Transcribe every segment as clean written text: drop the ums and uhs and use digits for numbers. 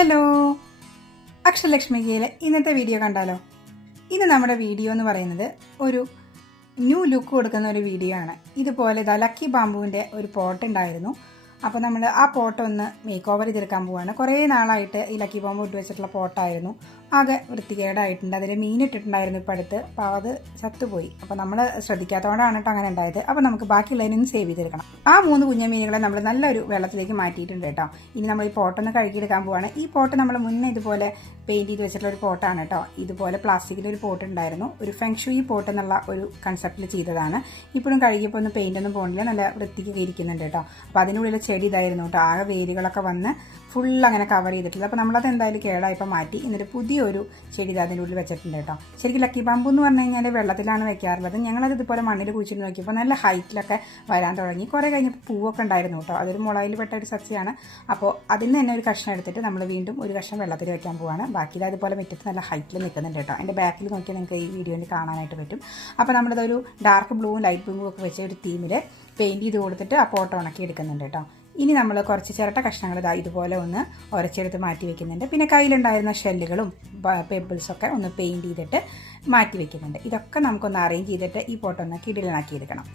Hello, അക്ഷരലക്ഷ്മികയിലെ ഇന്നത്തെ video കണ്ടാലോ? ഇന്ന് നമ്മുടെ വീഡിയോ എന്ന് പറയുന്നത് ഒരു ന്യൂ ലുക്ക് കൊടുക്കുന്ന ഒരു വീഡിയോ ആണ്. ഇതുപോലെ ലക്കി ബാമ്പുവിൻ്റെ ഒരു പോട്ട് ഉണ്ടായിരുന്നു. അപ്പോൾ നമ്മൾ ആ പോട്ട് ഒന്ന് മേക്ക് ഓവർ ചെയ്തെടുക്കാൻ പോവുകയാണ്. കുറേ നാളായിട്ട് ഈ ലക്കി ബാമ്പു ഇട്ട് വെച്ചിട്ടുള്ള പോട്ടായിരുന്നു. ആകെ വൃത്തികേടായിട്ടുണ്ട്. അതിൽ മീനിട്ടിട്ടുണ്ടായിരുന്നു ഇപ്പോൾ അടുത്ത്. അപ്പോൾ അത് ചത്തുപോയി. അപ്പോൾ നമ്മൾ ശ്രദ്ധിക്കാത്തതുകൊണ്ടാണ് കേട്ടോ അങ്ങനെ ഉണ്ടായത്. അപ്പോൾ നമുക്ക് ബാക്കിയുള്ളതിനൊന്ന് സേവ് ചെയ്തെടുക്കണം. ആ 3 കുഞ്ഞ മീനുകളെ നമ്മൾ നല്ലൊരു വെള്ളത്തിലേക്ക് മാറ്റിയിട്ടുണ്ട് കേട്ടോ. ഇനി നമ്മൾ ഈ പോട്ടൊന്ന് കഴുകിയെടുക്കാൻ പോവുകയാണ്. ഈ പോട്ട് നമ്മൾ മുന്നേ ഇതുപോലെ പെയിൻറ്റ് ചെയ്ത് വെച്ചിട്ടുള്ള ഒരു പോട്ടാണ് കേട്ടോ. ഇതുപോലെ പ്ലാസ്റ്റിക്കിൻ്റെ ഒരു പോട്ട് ഉണ്ടായിരുന്നു. ഒരു ഫെങ്ഷുയി പോട്ട് എന്നുള്ള ഒരു കൺസെപ്റ്റിൽ ചെയ്തതാണ്. ഇപ്പോഴും കഴുകിയപ്പോൾ ഒന്ന് പെയിൻ്റൊന്നും പോകണില്ല, നല്ല വൃത്തിക്ക് ഇരിക്കുന്നുണ്ട് കേട്ടോ. അപ്പോൾ അതിനുള്ളിൽ ചെടി ഇതായിരുന്നു കേട്ടോ. ആകെ വേരുകളൊക്കെ വന്ന് ഫുൾ അങ്ങനെ കവർ ചെയ്തിട്ടില്ല. അപ്പോൾ നമ്മളത് എന്തായാലും കേടായപ്പോൾ മാറ്റി. എന്നിട്ട് പുതിയൊരു ചെടി അതിൻ്റെ ഉള്ളിൽ വെച്ചിട്ടുണ്ട് കേട്ടോ. ശരിക്കും ലക്കി ബാമ്പു എന്ന് പറഞ്ഞു കഴിഞ്ഞാൽ വെള്ളത്തിലാണ് വെക്കാറുള്ളത്. ഞങ്ങളത് ഇതുപോലെ മണ്ണിൽ കുഴിച്ചിട്ട് നോക്കിയപ്പോൾ നല്ല ഹൈറ്റിലൊക്കെ വരാൻ തുടങ്ങി. കുറേ കഴിഞ്ഞപ്പോൾ പൂവൊക്കെ ഉണ്ടായിരുന്നു കേട്ടോ. അതൊരു മുളയിൽ പെട്ട ഒരു സസ്യമാണ്. അപ്പോൾ അതിൽ തന്നെ ഒരു കഷ്ണം എടുത്തിട്ട് നമ്മൾ വീണ്ടും ഒരു കഷ്ണം വെള്ളത്തിൽ വെക്കാൻ പോവുകയാണ്. ബാക്കി അതുപോലെ മുറ്റത്ത് നല്ല ഹൈറ്റിൽ നിൽക്കുന്നുണ്ട് കേട്ടോ. എൻ്റെ ബാക്കിൽ നോക്കിയാൽ നിങ്ങൾക്ക് ഈ വീഡിയോയിൽ കാണാനായിട്ട് പറ്റും. അപ്പോൾ നമ്മളിതൊരു ഡാർക്ക് ബ്ലൂവും ലൈറ്റ് ബ്ലൂവും ഒക്കെ വെച്ച ഒരു തീമിൽ പെയിൻറ്റ് ചെയ്ത് കൊടുത്തിട്ട് ആ പോട്ട് ഉണക്കി എടുക്കുന്നുണ്ട് കേട്ടോ. ഇനി നമ്മൾ കുറച്ച് ചിരട്ട കഷ്ണങ്ങൾ ഇതുപോലെ ഒന്ന് ഉരച്ചെടുത്ത് മാറ്റി വെക്കുന്നുണ്ട്. പിന്നെ കയ്യിലുണ്ടായിരുന്ന ഷെല്ലുകളും പെബിൾസൊക്കെ ഒന്ന് പെയിൻറ്റ് ചെയ്തിട്ട് മാറ്റി വെക്കുന്നുണ്ട്. ഇതൊക്കെ നമുക്കൊന്ന് അറേഞ്ച് ചെയ്തിട്ട് ഈ പോട്ടൊന്ന് കിടിലനാക്കി എടുക്കണം.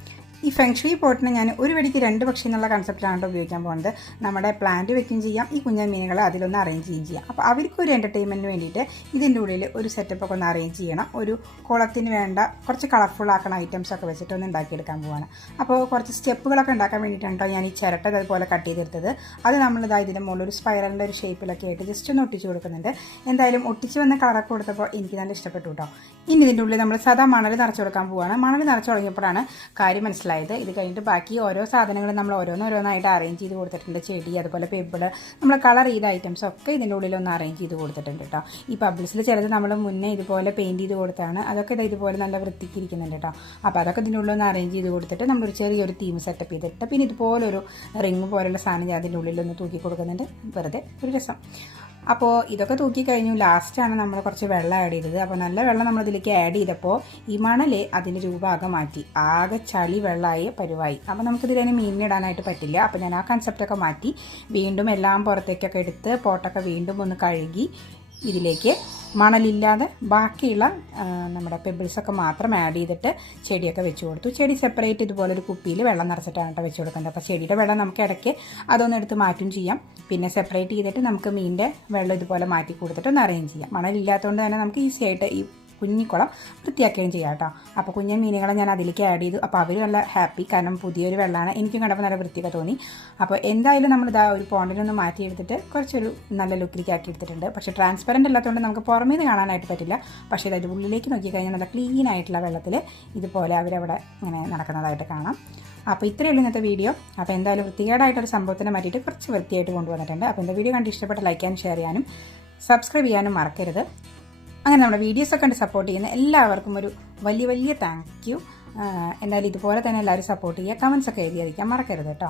ഈ ഫെങ്ഷുയി പോട്ടിനെ ഞാൻ ഒരു വെടിക്ക് 2 പക്ഷി എന്നുള്ള കൺസെപ്റ്റിലാണ് ഉപയോഗിക്കാൻ പോകുന്നത്. നമ്മുടെ പ്ലാന്റ് വെക്കുകയും ചെയ്യാം, ഈ കുഞ്ഞൻ മീനുകളെ അതിലൊന്ന് അറേഞ്ച് ചെയ്യുകയും ചെയ്യാം. അപ്പോൾ അവർക്കൊരു എൻ്റർടൈൻമെൻറ്റിന് വേണ്ടിയിട്ട് ഇതിൻ്റെ ഉള്ളിൽ ഒരു സെറ്റപ്പൊക്കെ ഒന്ന് അറേഞ്ച് ചെയ്യണം. ഒരു കുളത്തിന് വേണ്ട കുറച്ച് കളർഫുൾ ആക്കുന്ന ഐറ്റംസൊക്കെ വെച്ചിട്ട് ഒന്ന് ഉണ്ടാക്കിയെടുക്കാൻ പോവാണ്. അപ്പോൾ കുറച്ച് സ്റ്റെപ്പുകളൊക്കെ ഉണ്ടാക്കാൻ വേണ്ടിയിട്ടാണ് ഞാൻ ഈ ചിരട്ട അതുപോലെ കട്ട് ചെയ്തെടുത്തത്. അത് നമ്മളിതാ ഇതിൻ്റെ മുകളിൽ ഒരു സ്പൈറലിൻ്റെ ഒരു ഷേപ്പിലൊക്കെ ആയിട്ട് ജസ്റ്റ് ഒന്ന് ഒട്ടിച്ച് കൊടുക്കുന്നുണ്ട്. എന്തായാലും ഒട്ടിച്ച് വന്ന കളറൊക്കെ കൊടുത്തപ്പോൾ എനിക്ക് നല്ല ഇഷ്ടപ്പെട്ടു കേട്ടോ. ഇനി ഇതിൻ്റെ ഉള്ളിൽ നമ്മൾ സാധാ മണൽ നിറച്ച് കൊടുക്കാൻ പോവുകയാണ്. മണൽ നിറച്ച് തുടങ്ങിയപ്പോഴാണ് കാര്യം മനസ്സിലായത്. ഇത് കഴിഞ്ഞിട്ട് ബാക്കി ഓരോ സാധനങ്ങളും നമ്മൾ ഓരോന്നോരോന്നായിട്ട് അറേഞ്ച് ചെയ്ത് കൊടുത്തിട്ടുണ്ട്. ചെടി അതുപോലെ പെബിള് നമ്മൾ കളർ ചെയ്ത ഐറ്റംസ് ഒക്കെ ഇതിൻ്റെ ഉള്ളിലൊന്ന് അറേഞ്ച് ചെയ്ത് കൊടുത്തിട്ടുണ്ട് കേട്ടോ. ഈ പബിൾസിൽ ചിലത് നമ്മൾ മുന്നേ ഇതുപോലെ പെയിൻറ്റ് ചെയ്ത് കൊടുത്താണ്. അതൊക്കെ ഇതുപോലെ നല്ല വൃത്തിക്ക് ഇരിക്കുന്നുണ്ട് കേട്ടോ. അപ്പോൾ അതൊക്കെ ഇതിൻ്റെ ഉള്ളിലൊന്ന് അറേഞ്ച് ചെയ്ത് കൊടുത്തിട്ട് നമ്മളൊരു ചെറിയൊരു തീം സെറ്റപ്പ് ചെയ്തിട്ട് പിന്നെ ഇതുപോലൊരു റിങ് പോലുള്ള സാധനം ഞാൻ അതിൻ്റെ ഉള്ളിലൊന്ന് തൂക്കി കൊടുക്കുന്നുണ്ട്. വെറുതെ ഒരു രസം. അപ്പോൾ ഇതൊക്കെ തൂക്കി കഴിഞ്ഞു. ലാസ്റ്റാണ് നമ്മൾ കുറച്ച് വെള്ളം ആഡ് ചെയ്തത്. അപ്പോൾ നല്ല വെള്ളം നമ്മളിതിലേക്ക് ആഡ് ചെയ്തപ്പോൾ ഈ മണൽ അതിൻ്റെ രൂപമാകെ മാറ്റി. ആകെ ചളി വെള്ളമായി പരുവായി. അപ്പോൾ നമുക്കിതിൽ മീനിടാനായിട്ട് പറ്റില്ല. അപ്പോൾ ഞാൻ ആ കൺസെപ്റ്റൊക്കെ മാറ്റി വീണ്ടും എല്ലാം പുറത്തേക്കൊക്കെ എടുത്ത് പോട്ടൊക്കെ വീണ്ടും ഒന്ന് കഴുകി ഇതിലേക്ക് മണലില്ലാതെ ബാക്കിയുള്ള നമ്മുടെ പെബിൾസൊക്കെ മാത്രം ആഡ് ചെയ്തിട്ട് ചെടിയൊക്കെ വെച്ച് കൊടുത്തു. ചെടി സെപ്പറേറ്റ് ഇതുപോലെ ഒരു കുപ്പിയിൽ വെള്ളം നിറച്ചിട്ടാണ് കേട്ടോ വെച്ച് കൊടുക്കേണ്ടത്. അപ്പോൾ ചെടിയുടെ വെള്ളം നമുക്ക് ഇടയ്ക്ക് അതൊന്ന് എടുത്ത് മാറ്റും ചെയ്യാം. പിന്നെ സെപ്പറേറ്റ് ചെയ്തിട്ട് നമുക്ക് മീനിൻ്റെ വെള്ളം ഇതുപോലെ മാറ്റി കൊടുത്തിട്ട് ഒന്ന് അറേഞ്ച് ചെയ്യാം. മണലില്ലാത്തതുകൊണ്ട് തന്നെ നമുക്ക് ഈസി ആയിട്ട് ഈ കുഞ്ഞിക്കുളം വൃത്തിയാക്കുകയും ചെയ്യാം കേട്ടോ. അപ്പോൾ കുഞ്ഞൻ മീനുകളെ ഞാൻ അതിലേക്ക് ആഡ് ചെയ്തു. അപ്പോൾ അവർ നല്ല ഹാപ്പി, കാരണം പുതിയൊരു വെള്ളമാണ്. എനിക്കും കണ്ടപ്പോൾ നല്ല വൃത്തിയൊക്കെ തോന്നി. അപ്പോൾ എന്തായാലും നമ്മളിതാ ഒരു പോണ്ടിലൊന്ന് മാറ്റിയെടുത്തിട്ട് കുറച്ചൊരു നല്ല ലുക്കിലേക്ക് ആക്കി എടുത്തിട്ടുണ്ട്. പക്ഷേ ട്രാൻസ്പെറൻറ്റ് അല്ലാത്തതുകൊണ്ട് നമുക്ക് പുറമേ നിന്ന് കാണാനായിട്ട് പറ്റില്ല. പക്ഷേ അതിൻ്റെ ഉള്ളിലേക്ക് നോക്കി കഴിഞ്ഞാൽ നല്ല ക്ലീൻ ആയിട്ടുള്ള വെള്ളത്തിൽ ഇതുപോലെ അവരവിടെ ഇങ്ങനെ നടക്കുന്നതായിട്ട് കാണാം. അപ്പോൾ ഇത്രയേ ഉള്ളൂ ഇന്നത്തെ വീഡിയോ. അപ്പോൾ എന്തായാലും വൃത്തികേടായിട്ടൊരു സംഭവത്തിനെ മാറ്റിയിട്ട് കുറച്ച് വൃത്തിയായിട്ട് കൊണ്ടുവന്നിട്ടുണ്ട്. അപ്പോൾ എൻ്റെ വീഡിയോ കണ്ട് ഇഷ്ടപ്പെട്ട ലൈക്ക് ചെയ്യാനും ഷെയർ ചെയ്യാനും സബ്സ്ക്രൈബ് ചെയ്യാനും മറക്കരുത്. അങ്ങനെ നമ്മുടെ വീഡിയോസൊക്കെ കണ്ട് സപ്പോർട്ട് ചെയ്യുന്ന എല്ലാവർക്കും ഒരു വലിയ താങ്ക് യു. എന്തായാലും ഇതുപോലെ തന്നെ എല്ലാവരും സപ്പോർട്ട് ചെയ്യുക. കമൻസൊക്കെ എഴുതി അറിയിക്കാൻ മറക്കരുത് കേട്ടോ.